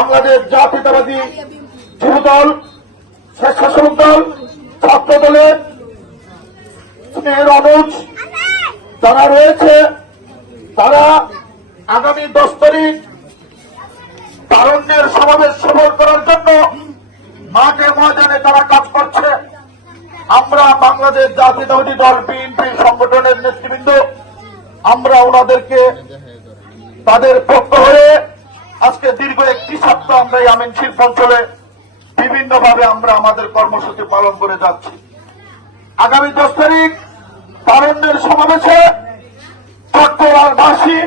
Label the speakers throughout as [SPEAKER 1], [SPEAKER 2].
[SPEAKER 1] বাংলাদেশ জাতীয়তাবাদী যুবদল, স্বেচ্ছাসেবক দল, ছাত্র দলের স্নেহের অনুজ, যারা রয়েছে, তারা আগামী দশ তারিখ তারুণ্যের সমাবেশ সফল করার জন্য মাঠে ময়দানে তারা কাজ করছে। আমরা বাংলাদেশ জাতীয়তাবাদী দল, বিএনপি সংগঠনের নেতৃবৃন্দ, আমরা ওনাদেরকে তাদের পক্ষ হয়ে আজকে দীর্ঘ সপ্তাহ আমরা এই আমিন শিল্প অঞ্চলে বিভিন্ন ভাবে আমরা আমাদের কর্মসূচি পালন করে যাচ্ছি। আগামী দশ তারিখ তারুণ্যের সমাবেশে চট্টগ্রামবাসী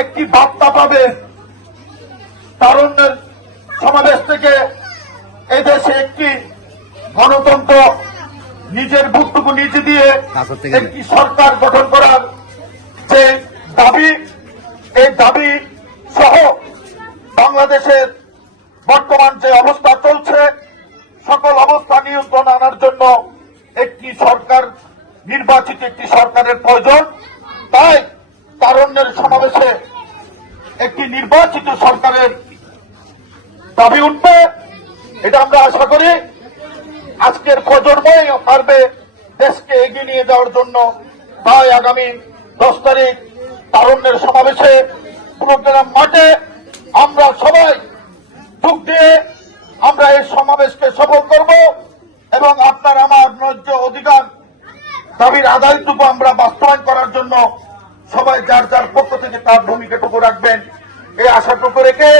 [SPEAKER 1] একটি বার্তা পাবে। তারুণ্যের সমাবেশ থেকে এদেশে একটি গণতন্ত্র নিজের ভুক্তটুকু নিজে দিয়ে একটি সরকার গঠন আনার জন্য একটি সরকার, নির্বাচিত একটি সরকারের প্রয়োজন। তাই তারুণ্যের সমাবেশে একটি নির্বাচিত সরকারের দাবি উঠবে, এটা আমরা আশা করি। আজকের প্রজন্মই পারবে দেশকে এগিয়ে নিয়ে যাওয়ার জন্য। তাই আগামী দশ তারিখ তারুণ্যের সমাবেশে প্রোগ্রাম মাঠে আমরা সবাই যোগ দিয়ে আমরা এই সমাবেশকে সফল করব। এবং আপনার আমার ন্যায্য অধিকার দাবির আদায়টুকু আমরা বাস্তবায়ন করার জন্য সবাই যার যার পক্ষ থেকে তার ভূমিকাটুকু রাখবেন। এই আশাটুকু রেখে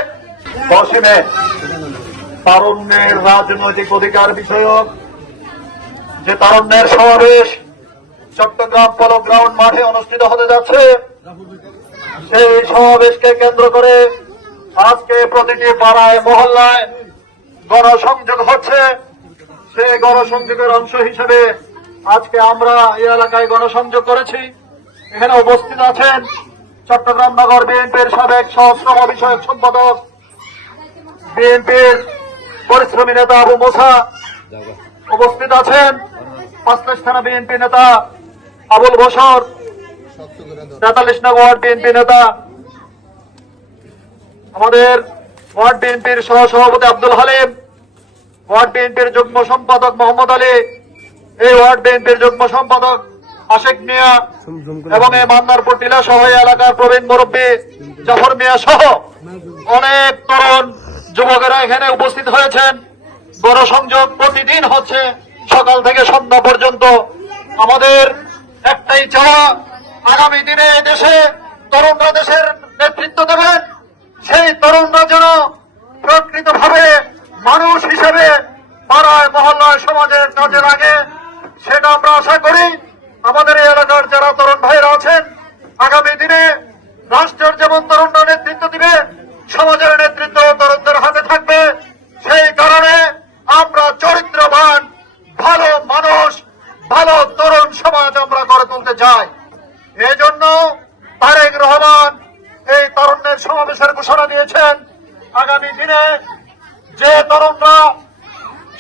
[SPEAKER 1] তারুণ্যের রাজনৈতিক অধিকার বিষয়ক যে তারুণ্যের সমাবেশ চট্টগ্রাম পলো গ্রাউন্ড মাঠে অনুষ্ঠিত হতে যাচ্ছে, সেই সমাবেশকে কেন্দ্র করে আজকে প্রতিটি পাড়ায়, মহল্লায় গণসংযোগ হচ্ছে। সেই গণসংযোগের অংশ হিসেবে আজকে আমরা এই এলাকায় গণসংযোগ করেছি। এখানে উপস্থিত আছেন চট্টগ্রাম নগর বিএনপির সাবেক সহশ্রম বিষয়ক সম্পাদক, বিএনপির পরিশ্রমী নেতা আবু মোসা। উপস্থিত আছেন পাঁচলাশ থানা বিএনপি নেতা আবুল বসর তেতাল্লিশ নগর ওয়ার্ড বিএনপি নেতা। আমাদের ওয়ার্ড বিএনপির সহ সভাপতি আব্দুল হালিম ওয়ার্ড বিএনপির যুগ্ম সম্পাদক মোহাম্মদ আলী এই ওয়ার্ড বিএনপির যুগ্ম সম্পাদক আশেক মিয়া এবং এই মান্নারপুর টিলা সহ এলাকার প্রবীণ মুরব্বী জাফর মিয়া সহ অনেক তরুণ যুবকেরা এখানে উপস্থিত হয়েছেন। গণসংযোগ প্রতিদিন হচ্ছে সকাল থেকে সন্ধ্যা পর্যন্ত। আমাদের একটাই চাওয়া আগামী দিনে এই দেশে তরুণরা দেশের নেতৃত্ব দেবেন। সেই তরুণরা যেন প্রকৃতভাবে মানুষ হিসেবে পাড়ায় মহল্লায় সমাজের কাজের আগে সেটা আমরা আশা করি আমাদের এই এলাকার যারা তরুণ ভাইরা আছেন, আগামী দিনে রাষ্ট্রের যেমন তরুণরা নেতৃত্ব দিবে, সমাজের নেতৃত্ব তরুণদের হাতে থাকবে। সেই কারণে আমরা চরিত্রবান, ভালো মানুষ, ভালো তরুণ সমাজ আমরা গড়ে তুলতে চাই। এই জন্য তারেক রহমান এই তরুণের সমাবেশের ঘোষণা দিয়েছেন, আগামী দিনে যে তরুণরা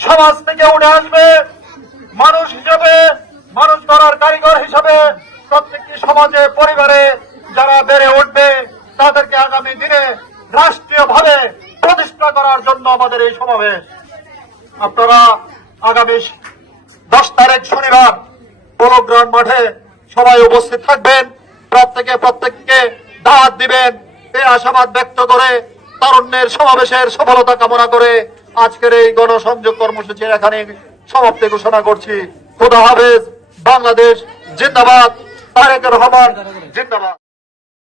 [SPEAKER 1] সমাজ থেকে উঠে আসবে, মানুষ হিসেবে, মানুষ গড়ার কারিগর হিসেবে প্রত্যেকটি সমাজে, পরিবারে যারা বেড়ে উঠবে, তাদেরকে আগামী দিনে রাষ্ট্রীয়ভাবে প্রতিষ্ঠা করার জন্য আমাদের এই সমাবেশ। আপনারা আগামী দশ তারিখ শনিবার পৌরগ্রাম মাঠে সবাই উপস্থিত থাকবেন। প্রত্যেকে প্রত্যেককে দাওয়াত দিবেন। এই আশাবাদ ব্যক্ত করে তারুণ্যের সমাবেশের সফলতা কামনা করে আজকের এই গণসংযোগ কর্মসূচির এখানে সমাপ্তি ঘোষণা করছি। খুদা হাফেজ, বাংলাদেশ, জিন্দাবাদ। তারেক রহমান জিন্দাবাদ।